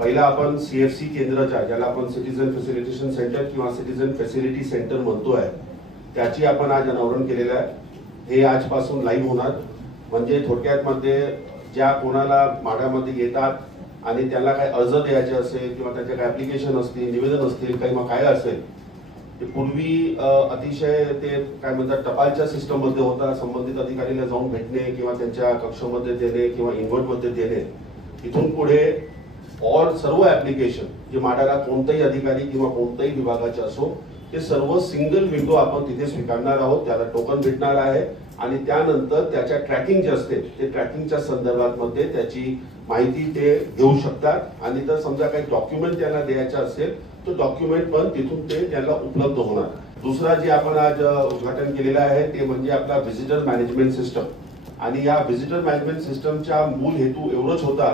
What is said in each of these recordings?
पहिला आपण CFC केंद्राच्या, ज्याला आपण सिटीजन फॅसिलिटेशन सेंटर किंवा सिटीजन फॅसिलिटी सेंटर म्हणतोय, त्याची आपण आज अनावरण केलेलं आहे. हे आजपासून लाईव्ह होणार. म्हणजे थोडक्यात मध्ये ज्या कोणाला माढ्यामध्ये येतात आणि त्याला काही अर्ज द्यायचे असेल किंवा त्यांचे काही ऍप्लिकेशन असतील, निवेदन असतील, काही मग काय असेल, ते पूर्वी अतिशय ते काय म्हणतात टपालच्या सिस्टम मध्ये होता. संबंधित अधिकाऱ्याला जाऊन भेटणे किंवा त्यांच्या कक्षामध्ये देणे किंवा इन्व्हर्टमध्ये देणे. इथून पुढे सर्व ऍप्लिकेशन जे माढ्याला कोणताही अधिकारी किंवा कोणत्याही विभागाचे असो, ते सर्व सिंगल विंडो आपण तिथे स्वीकारणार आहोत. त्याला टोकन भेटणार आहे आणि त्यानंतर त्याच्या ट्रॅकिंग जे असते ते ट्रॅकिंगच्या संदर्भात मध्ये त्याची माहिती ते घेऊ शकतात. आणि तर समजा काही डॉक्युमेंट त्यांना द्यायचं असेल तो डॉक्युमेंट पण तिथून ते त्याला उपलब्ध होणार. दुसरा जे आपण आज उद्घाटन केलेलं आहे ते म्हणजे आपला व्हिजिटर मॅनेजमेंट सिस्टम. आणि या व्हिजिटर मॅनेजमेंट सिस्टमचा मूळ हेतू एवढंच होता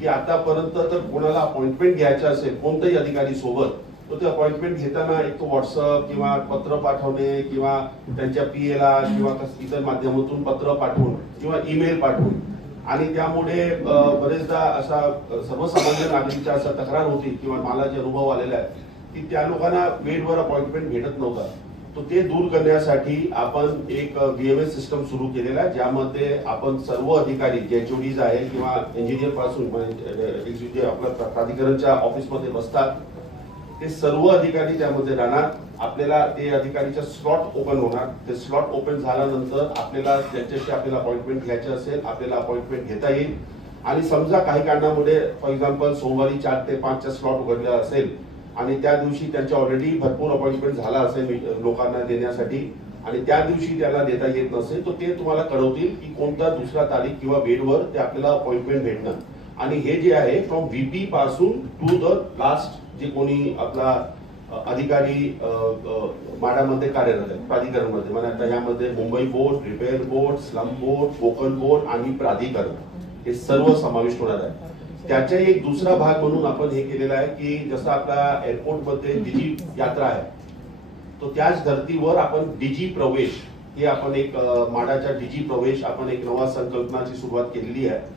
की आतापर्यंत तर कोणाला अपॉइंटमेंट घ्यायचं असेल कोणत्याही अधिकारी सोबत, तर ते अपॉइंटमेंट घेताना एक व्हॉट्सअप किंवा पत्र पाठवणे किंवा त्यांच्या PA किंवा इतर माध्यमातून पत्र पाठवून किंवा ईमेल पाठवून, आणि त्यामुळे बरेचदा असा सर्वसामान्य नागरिकांची असा तक्रार होती किंवा मला जे अनुभव आलेला आहे की त्या लोकांना वेळेवर अपॉइंटमेंट भेटत नव्हता. तो ते दूर करण्यासाठी आपण एक VMS सिस्टम सुरू केलेला आहे, ज्यामध्ये आपण सर्व अधिकारी जे HODs आहे किंवा इंजिनियर पासून जे आपल्या प्राधिकरणच्या ऑफिसमध्ये बसतात ते सर्व अधिकारी त्यामध्ये राहणार. आपल्याला ते अधिकारीचा स्लॉट ओपन होणार. ते स्लॉट ओपन झाल्यानंतर आपल्याला त्यांच्याशी आपल्याला अपॉइंटमेंट घ्यायचे असेल, आपल्याला अपॉइंटमेंट घेता येईल. आणि समजा काही कारणामुळे फॉर एक्झाम्पल सोमवारी 4 ते 5 चा स्लॉट उघडला असेल आणि त्या दिवशी त्यांच्या ऑलरेडी भरपूर अपॉइंटमेंट झाला असेल लोकांना देण्यासाठी आणि त्या दिवशी त्याला देता येत नसेल, तर ते तुम्हाला कळवतील की कोणता दुसरा तारीख किंवा वेळेवर ते आपल्याला अपॉइंटमेंट भेटणार. आणि हे जे आहे फ्रॉम VP पासून टू द लास्ट जे कोणी आपला अधिकारी माढ्यामध्ये कार्यरत आहे प्राधिकरणमध्ये, म्हणजे आता यामध्ये Mumbai board, repair board, slum board, Konkan board आणि प्राधिकरण हे सर्व समाविष्ट होणार आहे. त्याचा एक दुसरा भाग म्हणून आपण हे केलेला आहे की जसं आपला एअरपोर्टमध्ये डिजी यात्रा आहे, तो त्याच धर्तीवर आपण डिजी प्रवेश हे आपण एक माढ्याच्या डिजी प्रवेश आपण एक नवा संकल्पनाची सुरुवात केलेली आहे.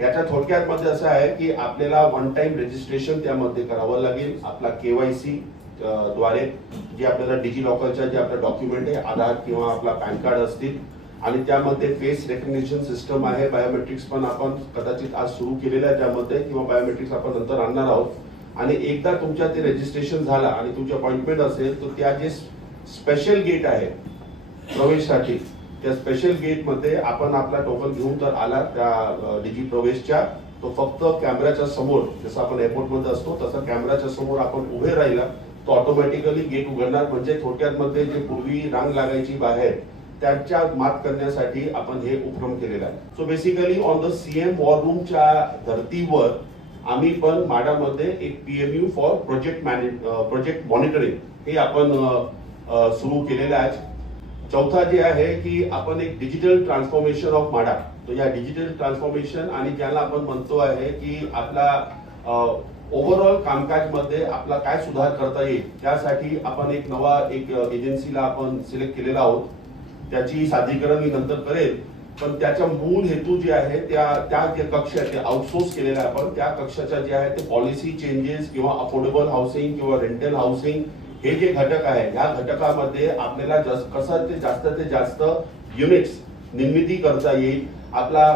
याच्या थोडक्यात मध्ये असं आहे की आपल्याला वन टाइम रजिस्ट्रेशन त्यामध्ये करावं लागेल. आपला KYC द्वारे जे आपल्याला डिजी लॉकरच्या जे आपलं डॉक्युमेंट आहे, आधार किंवा आपला पॅन कार्ड असतील, आणि त्यामध्ये फेस रेकग्निशन सिस्टम आहे. बायोमेट्रिक्स पण आपण कदाचित आज सुरू केलेलं आहे त्यामध्ये, किंवा बायोमेट्रिक्स आपण नंतर आणणार आहोत. आणि एकदा तुमच्या ते रजिस्ट्रेशन झाला आणि तुमची अपॉइंटमेंट असेल तर त्या जे स्पेशल गेट आहे प्रवेशसाठी, त्या स्पेशल गेट मध्ये आपण आपला टोकन घेऊन तर आला त्या डिजी प्रवेशच्या, तो फक्त कॅमेऱ्याच्या समोर जसं आपण एअरपोर्ट मध्ये असतो तसं कॅमेऱ्याच्या समोर आपण उभे राहिला तो ऑटोमॅटिकली गेट उघडणार. म्हणजे थोडक्यात मध्ये जे पूर्वी रांग लागायची बाहेर त्यांच्या मात करण्यासाठी आपण हे उपक्रम केलेला आहे. So basically on the CM war रूमच्या धर्तीवर आम्ही पण माढ्यामध्ये एक PMU फॉर प्रोजेक्ट मॉनिटरिंग हे आपण सुरू केलेलं आहे. चौथा जे आहे की आपण एक डिजिटल ट्रान्सफॉर्मेशन ऑफ माढा, तो या डिजिटल ट्रान्सफॉर्मेशन आणि ज्याला आपण म्हणतो आहे की आपला ओव्हरऑल कामकाज मध्ये आपला काय सुधार करता येईल, त्यासाठी आपण एक नवा एजन्सीला आपण सिलेक्ट केलेला आहोत. त्याची सादरीकरण मी नंतर करेल, पण त्याचा मूळ हेतू जे आहे त्या जे कक्ष आहे ते आउटसोर्स केलेला आहे आपण. त्या कक्षाच्या जे आहे ते पॉलिसी चेंजेस किंवा अफोर्डेबल हाऊसिंग किंवा रेंटल हाऊसिंग हे जे घटक आहे, या घटकामध्ये आपल्याला कसं ते जास्त युनिट्स निर्मिती करता येईल. आपला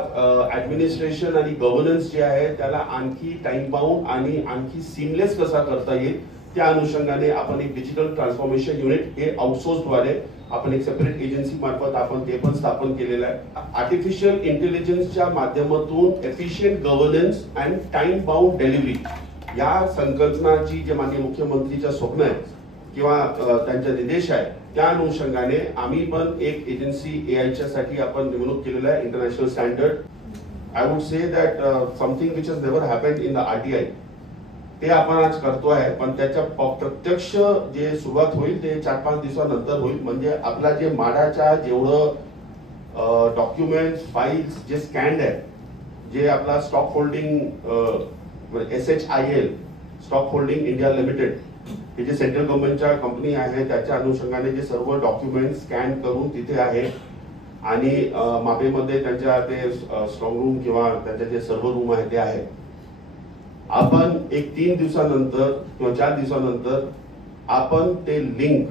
ऍडमिनिस्ट्रेशन आणि गव्हर्नन्स जे आहे त्याला आणखी टाइम बाउंड आणि आणखी सीमलेस कसा करता येईल, त्या अनुषंगाने आपण एक डिजिटल ट्रान्सफॉर्मेशन युनिट हे आउटसोर्स द्वारे आपण एक सेपरेट एजन्सी मार्फत आपण ते पण स्थापन केलेलं आहे. आर्टिफिशियल इंटेलिजन्सच्या माध्यमातून efficient governance and time bound delivery या संकल्पनाची जे माननीय मुख्यमंत्रीच्या स्वप्न आहे किंवा त्यांचा निर्देश आहे, त्या अनुषंगाने आम्ही पण एक एजन्सी AI साठी आपण निवडणूक केलेला आहे. International standard, I would say that something which has never happened in the RTI, ते आपण आज करतो आहे. पण त्याच्या प्रत्यक्ष जे सुरुवात होईल ते 4-5 दिवसानंतर होईल. म्हणजे आपला जे माढ्याच्या जेवढं डॉक्युमेंट्स फाईल्स जे स्कॅन्ड आहे, जे आपला stock holding SHIL stock holding India limited हे जे सेंट्रल गव्हर्नमेंटच्या कंपनी आहे त्याच्या अनुषंगाने जे सर्व डॉक्युमेंट स्कॅन करून तिथे आहे आणि मापेमध्ये त्यांच्या ते स्ट्रॉंग रूम किंवा त्यांच्या जे सर्व्हर रूम आहे ते आहे. आपण एक 3 दिवसानंतर किंवा 4 दिवसानंतर आपण ते लिंक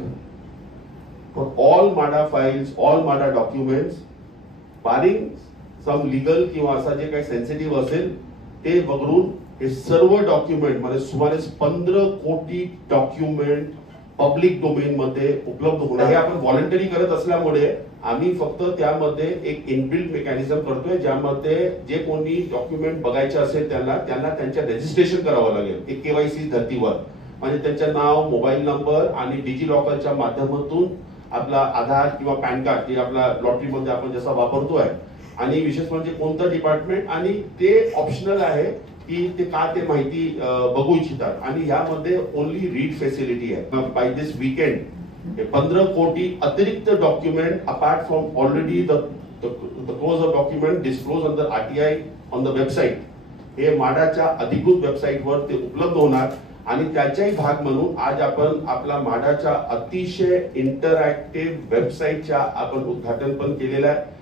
फॉर ऑल माडा फाइल्स, ऑल माडा डॉक्युमेंट्स, बारिंग सम लीगल किंवा असा जे काही सेन्सिटिव्ह असेल ते वगळून हे सर्व डॉक्युमेंट म्हणजे सुमारे 15 कोटी डॉक्युमेंट पब्लिक डोमेन मध्ये उपलब्ध होणार. हे आपण व्हॉलंटरी करत असल्यामुळे आम्ही फक्त त्यामध्ये एक इनबिल्ट मेकॅनिझम करतोय, ज्यामध्ये जे कोणी डॉक्युमेंट बघायचे असेल त्यांना त्यांच्या रजिस्ट्रेशन करावं लागेल एक केवायसी धर्तीवर. म्हणजे त्यांचं नाव, मोबाईल नंबर आणि डिजी लॉकरच्या माध्यमातून आपला आधार किंवा पॅन कार्ड जे आपला लॉटरीमध्ये आपण जसा वापरतोय, आणि विशेष म्हणजे कोणतं डिपार्टमेंट, आणि ते ऑप्शनल आहे की ते का ते माहिती बघू इच्छितात. आणि यामध्ये ओनली रीड फॅसिलिटी आहे. बाय दिस वीकेंड 15 कोटी अतिरिक्त document apart from already the close of document disclose under RTI on the website, हे माडाच्या अधिकृत वेबसाईटवर ते उपलब्ध होणार. आणि त्याचाही भाग म्हणून आज आपण आपला माडाच्या अतिशय इंटरॅक्टिव्ह वेबसाईटच्या आपण उद्घाटन पण केलेलं आहे.